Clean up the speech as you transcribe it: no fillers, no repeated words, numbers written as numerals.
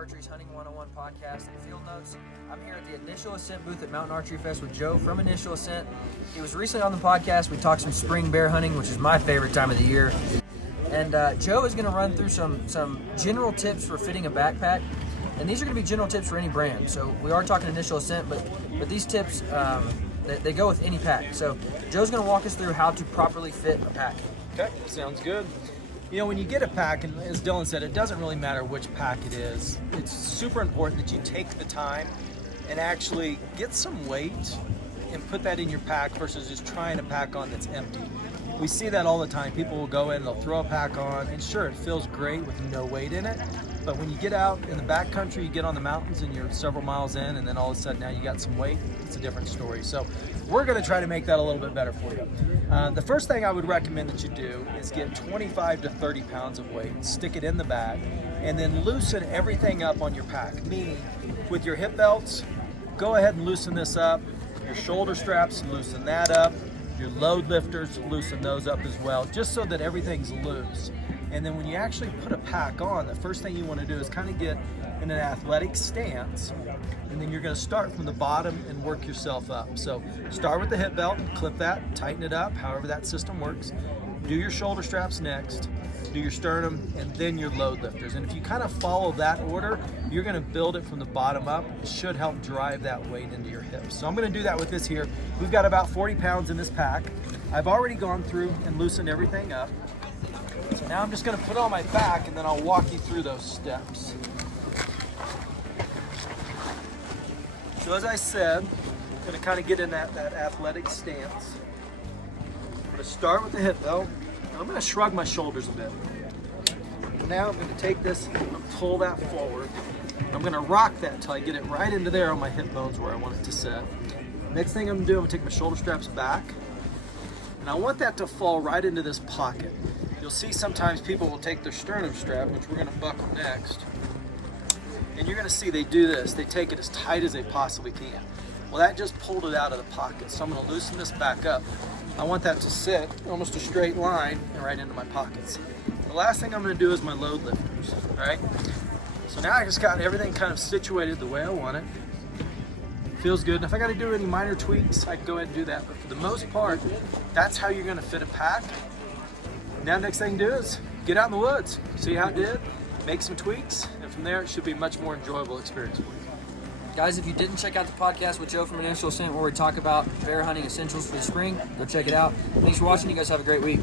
Archery's Hunting 101 podcast and field notes. I'm here at the Initial Ascent booth at Mountain Archery Fest with Joe from Initial Ascent. He was recently on the podcast. We talked some spring bear hunting, which is my favorite time of the year. And Joe is going to run through some general tips for fitting a backpack. And these are going to be general tips for any brand. So we are talking Initial Ascent, but these tips, they go with any pack. So Joe's going to walk us through how to properly fit a pack. Okay, sounds good. You know, when you get a pack, and as Dylan said, it doesn't really matter which pack it is. It's super important that you take the time and actually get some weight and put that in your pack versus just trying a pack on that's empty. We see that all the time. People will go in, they'll throw a pack on, and sure, it feels great with no weight in it. But when you get out in the backcountry, you get on the mountains and you're several miles in, and then all of a sudden now you got some weight, it's a different story. So we're gonna try to make that a little bit better for you. The first thing I would recommend that you do is get 25 to 30 pounds of weight, stick it in the bag, and then loosen everything up on your pack. Meaning, with your hip belts, go ahead and loosen this up. Your shoulder straps, loosen that up. Your load lifters, loosen those up as well, just so that everything's loose. And then when you actually put a pack on, the first thing you want to do is kind of get in an athletic stance, and then you're going to start from the bottom and work yourself up. So start with the hip belt, clip that, tighten it up, however that system works. Do your shoulder straps next, do your sternum, and then your load lifters. And if you kind of follow that order, you're going to build it from the bottom up. It should help drive that weight into your hips. So I'm going to do that with this here. We've got about 40 pounds in this pack. I've already gone through and loosened everything up. So now I'm just going to put on my back, and then I'll walk you through those steps. So as I said, I'm going to kind of get in that athletic stance. I'm going to start with the hip belt. I'm going to shrug my shoulders a bit. Now I'm going to take this and pull that forward. I'm going to rock that until I get it right into there on my hip bones where I want it to set. Next thing I'm going to do, I'm going to take my shoulder straps back. And I want that to fall right into this pocket. You'll see sometimes people will take their sternum strap, which we're going to buckle next. And you're going to see they do this. They take it as tight as they possibly can. Well, that just pulled it out of the pocket. So I'm going to loosen this back up. I want that to sit almost a straight line and right into my pockets. The last thing I'm going to do is my load lifters. All right. So now I just got everything kind of situated the way I want it. Feels good. And if I got to do any minor tweaks, I can go ahead and do that. But for the most part, that's how you're going to fit a pack. Now next thing to do is get out in the woods, see how it did, make some tweaks, and from there it should be a much more enjoyable experience for you. Guys, if you didn't check out the podcast with Joe from Initial Ascent where we talk about bear hunting essentials for the spring, go check it out. Thanks for watching. You guys have a great week.